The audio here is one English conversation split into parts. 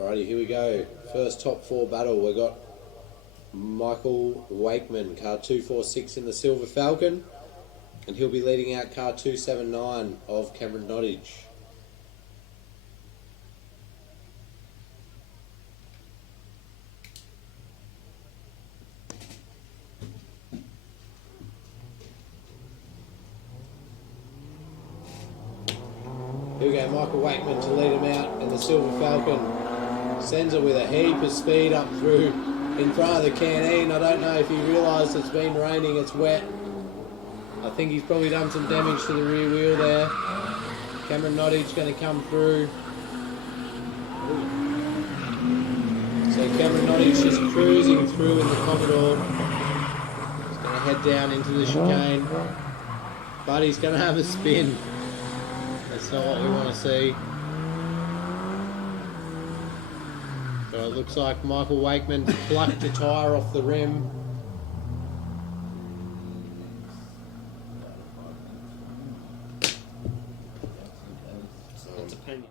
Alrighty, here we go. First top four battle. We've got Michael Wakeman, car 246 in the Silver Falcon, and he'll be leading out car 279 of Cameron Nottage. Here we go, Michael Wakeman to lead him out in the Silver Falcon. Sends it with a heap of speed up through in front of the canteen. I don't know if he realised it's been raining, it's wet. I think he's probably done some damage to the rear wheel there. Cameron Nottage going to come through. So Cameron Nottage just cruising through in the Commodore. He's going to head down into the chicane. But he's going to have a spin. That's not what we want to see. So it looks like Michael Wakeman plucked a tyre off the rim. That's a penny.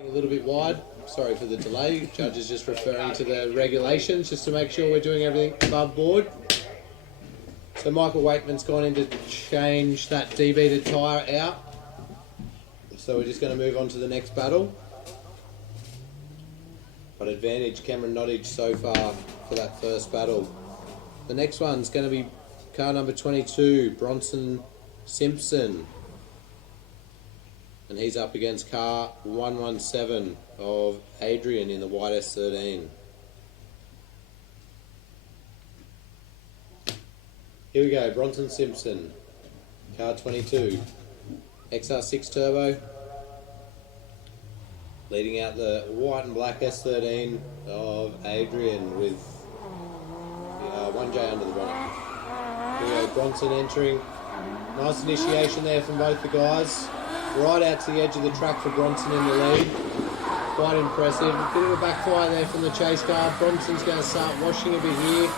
A little bit wide. Sorry for the delay. Judge is just referring to the regulations just to make sure we're doing everything above board. So Michael Wakeman's gone in to change that debeated tyre out. So we're just going to move on to the next battle. But advantage Cameron Nottage so far for that first battle. The next one's going to be car number 22, Bronson Simpson. And he's up against car 117 of Adrian in the white S13. Here we go, Bronson Simpson, car 22, XR6 turbo, leading out the white and black S13 of Adrian with 1J under the bonnet. Here we go, Bronson entering. Nice initiation there from both the guys. Right out to the edge of the track for Bronson in the lead. Quite impressive. A bit of a backfire there from the chase car. Bronson's going to start washing a bit here.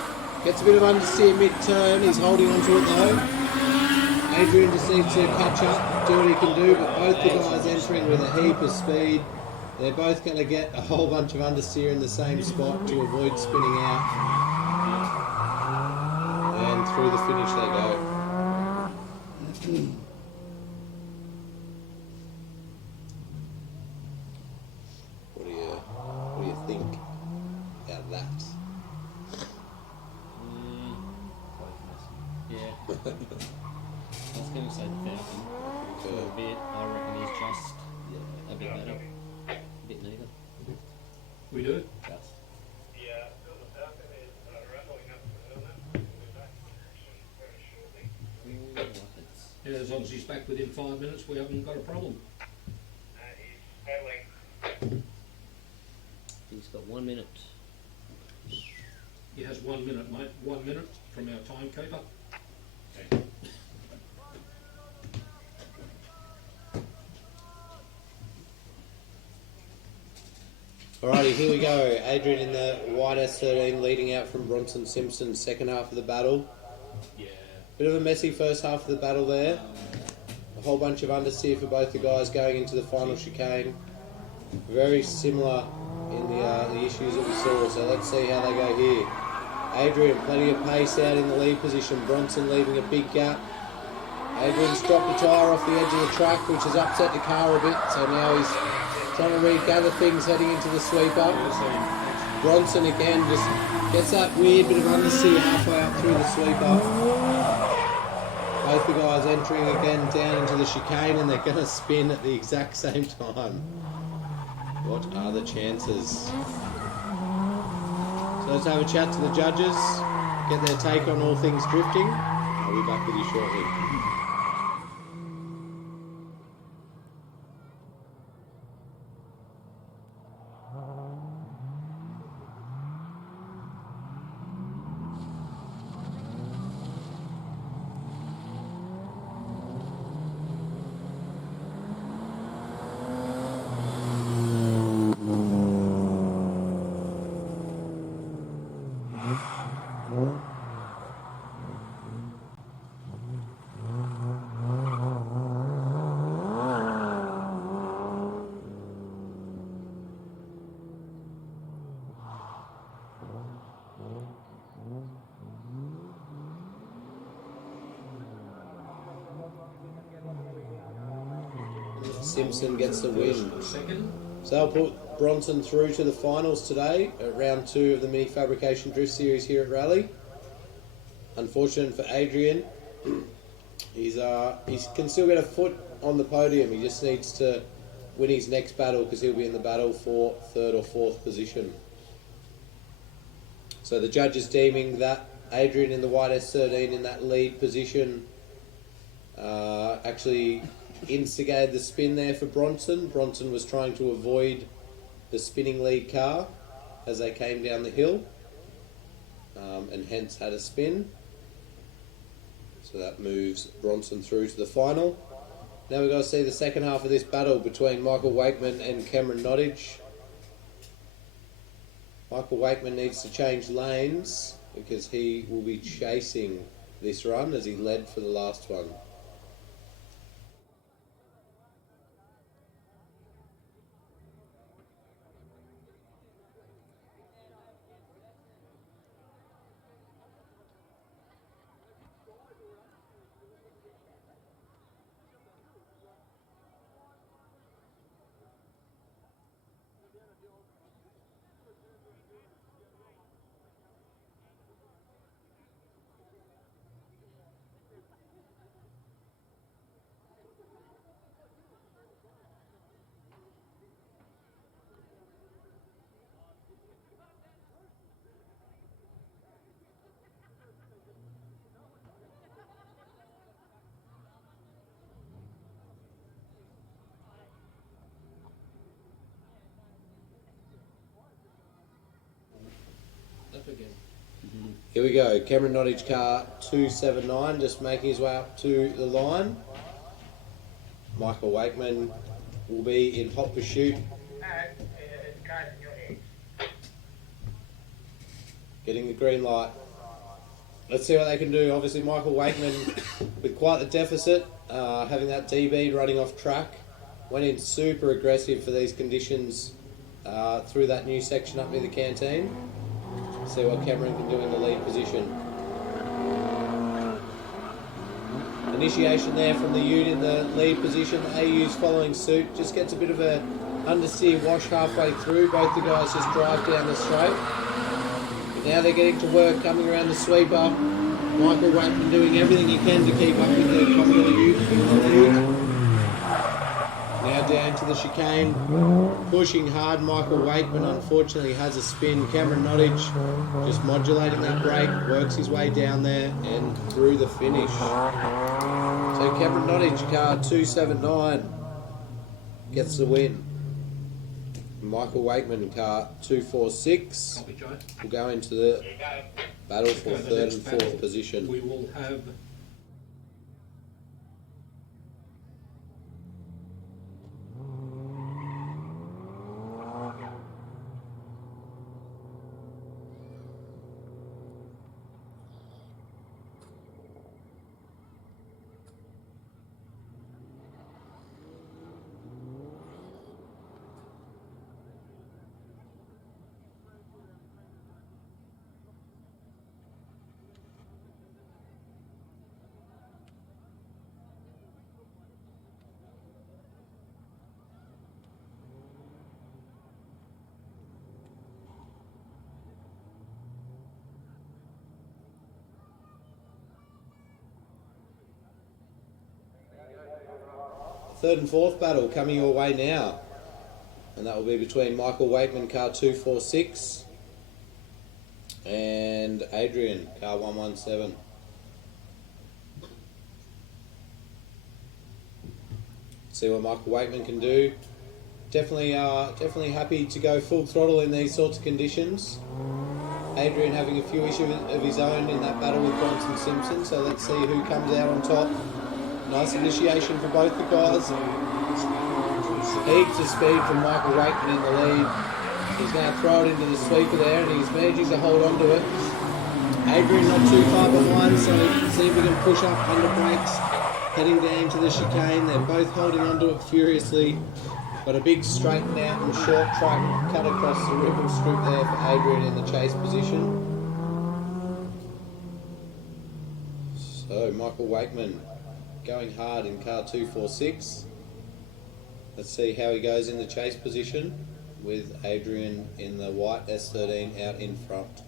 Gets a bit of understeer mid-turn. He's holding on to it though. Adrian just needs to catch up, do what he can do, but both the guys entering with a heap of speed. They're both going to get a whole bunch of understeer in the same spot to avoid spinning out. And through the finish they go. What do you think about that? Yeah. was going to say the Falcon for a bit. I reckon he's just a bit better. A bit neither. We do? Just. Yeah, so the Falcon is rattling up the hill now. We'll be back in action very shortly. Yeah, as long as he's back within 5 minutes, we haven't got a problem. He's failing. He's got 1 minute. He has 1 minute, mate. 1 minute from our timekeeper. Alrighty, here we go. Adrian in the white S13 leading out from Bronson Simpson, second half of the battle. Yeah. Bit of a messy first half of the battle there. A whole bunch of understeer for both the guys going into the final chicane. Very similar in the issues that we saw, so let's see how they go here. Adrian, plenty of pace out in the lead position. Bronson leaving a big gap. Adrian's dropped the tyre off the edge of the track, which has upset the car a bit, so now he's trying to regather things heading into the sweeper. Bronson again just gets that weird bit of understeer halfway up through the sweeper. Both the guys entering again down into the chicane, and they're going to spin at the exact same time. What are the chances? So let's have a chat to the judges, get their take on all things drifting. I'll be back with you shortly. Simpson gets the win. Second. So they'll put Bronson through to the finals today at round 2 of the Mini Fabrication Drift Series here at Raleigh. Unfortunate for Adrian, he can still get a foot on the podium. He just needs to win his next battle because he'll be in the battle for 3rd or 4th position. So the judges deeming that Adrian in the white S13 in that lead position actually instigated the spin there for Bronson. Bronson was trying to avoid the spinning lead car as they came down the hill, and hence had a spin. So that moves Bronson through to the final. Now we've got to see the second half of this battle between Michael Wakeman and Cameron Nottage. Michael Wakeman needs to change lanes because he will be chasing this run as he led for the last one. Again. Here we go, Cameron Nottage car 279 just making his way up to the line. Michael Wakeman will be in hot pursuit. Getting the green light. Let's see what they can do. Obviously Michael Wakeman with quite the deficit, having that DB running off track. Went in super aggressive for these conditions through that new section up near the canteen. See what Cameron can do in the lead position. Initiation there from the Ute in the lead position. AU's following suit. Just gets a bit of a understeer wash halfway through. Both the guys just drive down the straight. But now they're getting to work coming around the sweeper. Michael Wakeman doing everything he can to keep up with the top of the the chicane, pushing hard. Michael Wakeman unfortunately has a spin. Cameron Nottage just modulating that brake, works his way down there and through the finish. So Cameron Nottage, car 279, gets the win. Michael Wakeman, car 246, Copy, Joe. will go into the battle for Okay, the third next and battle, fourth position. We will have Third and fourth battle coming your way now. And that will be between Michael Wakeman, car 246, and Adrian, car 117. See what Michael Wakeman can do. Definitely happy to go full throttle in these sorts of conditions. Adrian having a few issues of his own in that battle with Bronson Simpson, so let's see who comes out on top. Nice initiation for both the guys. Heaps of speed from Michael Wakeman in the lead. He's now thrown into the sweeper there and he's managing to hold on to it. Adrian not too far behind, so see if we can push up under brakes. Heading down to the chicane, they're both holding onto it furiously. Got a big straightened out and short track cut across the ripple strip there for Adrian in the chase position. So Michael Wakeman going hard in car 246. Let's see how he goes in the chase position with Adrian in the white S13 out in front.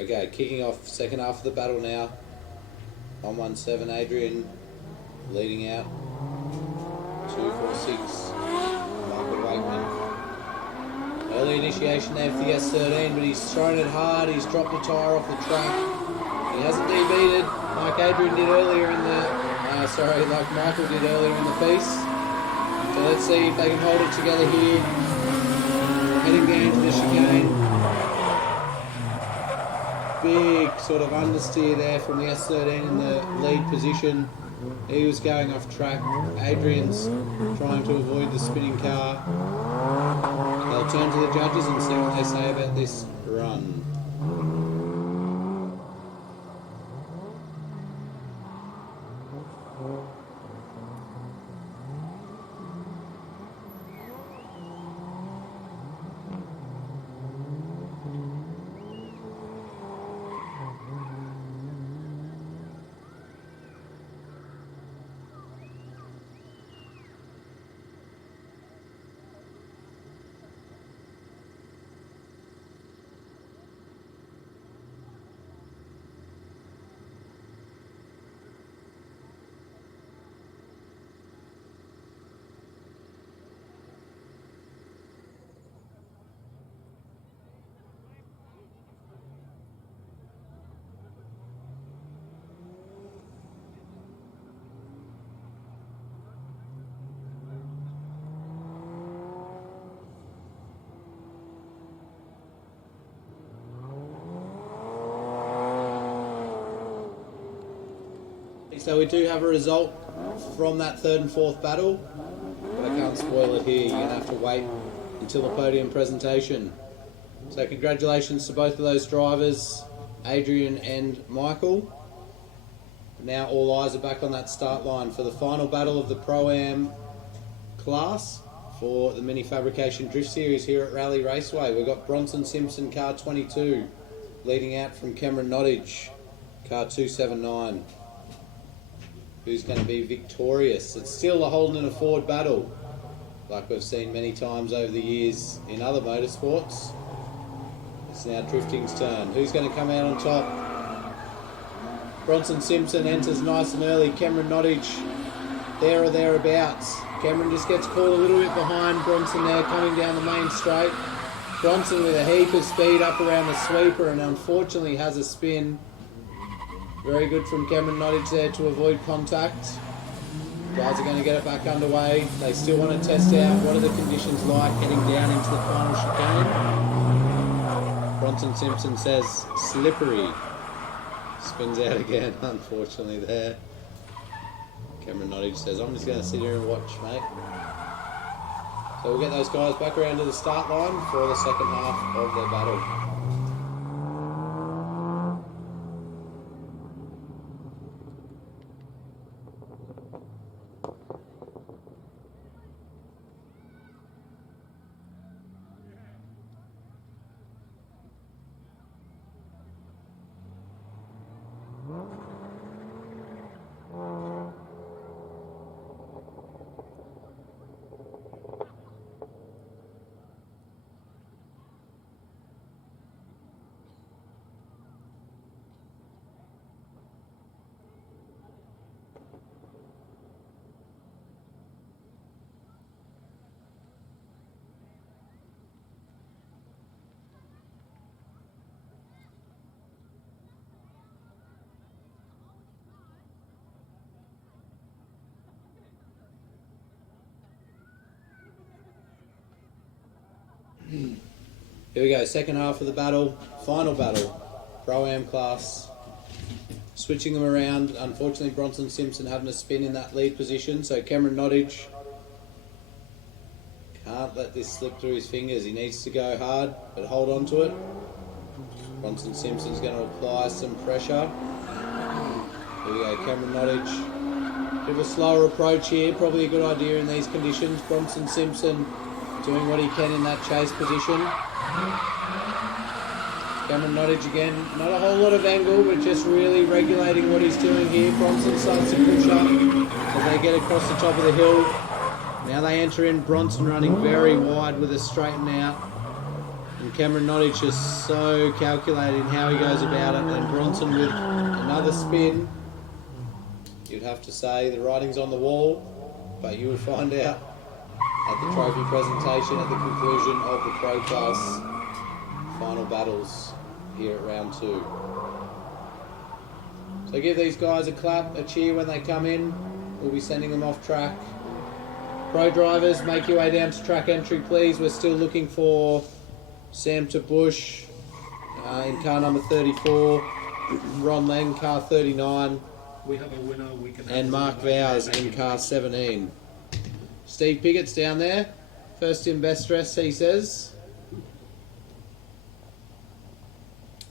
Okay, kicking off second half of the battle now. 117 Adrian leading out. 246 Michael Wakeman. Early initiation there for the S13, but he's thrown it hard. He's dropped the tyre off the track. He hasn't debeated like Adrian did earlier in the, like Michael did earlier in the piece. So let's see if they can hold it together here. Heading down to the chicane. Big sort of understeer there from the S13 in the lead position. He was going off track. Adrian's trying to avoid the spinning car. They'll turn to the judges and see what they say about this run. So we do have a result from that third and fourth battle, but I can't spoil it here. You're going to have to wait until the podium presentation. So congratulations to both of those drivers, Adrian and Michael. Now all eyes are back on that start line for the final battle of the Pro-Am class for the Mini Fabrication Drift Series here at Raleigh Raceway. We've got Bronson Simpson, car 22, leading out from Cameron Nottage, car 279. Who's going to be victorious? It's still a Holden and a Ford battle, like we've seen many times over the years in other motorsports. It's now drifting's turn. Who's going to come out on top? Bronson Simpson enters nice and early. Cameron Nottage there or thereabouts. Cameron just gets caught a little bit behind Bronson there, coming down the main straight. Bronson with a heap of speed up around the sweeper and unfortunately has a spin. Very good from Cameron Nottage there to avoid contact. Guys are going to get it back underway. They still want to test out what are the conditions like heading down into the final chicane. Bronson Simpson says slippery. Spins out again, unfortunately there. Cameron Nottage says, I'm just going to sit here and watch, mate. So we'll get those guys back around to the start line for the second half of their battle. Here we go, second half of the battle, final battle, Pro-Am class. Switching them around, unfortunately Bronson Simpson having a spin in that lead position, so Cameron Nottage can't let this slip through his fingers. He needs to go hard, but hold on to it. Bronson Simpson's going to apply some pressure. Here we go, Cameron Nottage. Bit of a slower approach here, probably a good idea in these conditions. Bronson Simpson doing what he can in that chase position. Cameron Nottage again, not a whole lot of angle, but just really regulating what he's doing here. Bronson starts to push up as they get across the top of the hill. Now they enter in, Bronson running very wide with a straighten out. And Cameron Nottage just so calculating how he goes about it. And Bronson with another spin. You'd have to say the writing's on the wall, but you will find out at the trophy presentation at the conclusion of the Pro Class final battles here at round 2. So give these guys a clap, a cheer when they come in. We'll be sending them off track. Pro drivers, make your way down to track entry please. We're still looking for Sam Bush in car number 34, Ron Leng, car 39, We have a winner. We can. and Mark Vowers in car 17. Steve Piggott's down there. First in best dress, he says.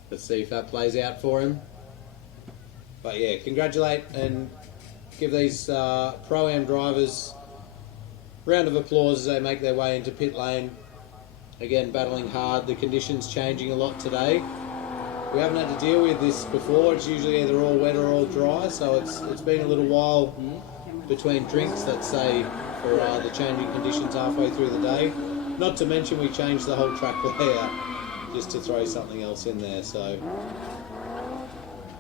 Let's see if that plays out for him. But yeah, congratulate and give these Pro-Am drivers a round of applause as they make their way into pit lane. Again, battling hard. The conditions changing a lot today. We haven't had to deal with this before. It's usually either all wet or all dry, so it's been a little while between drinks, let's say, for the changing conditions halfway through the day. Not to mention we changed the whole track layout just to throw something else in there, so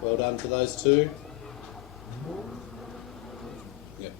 well done to those two. Yep.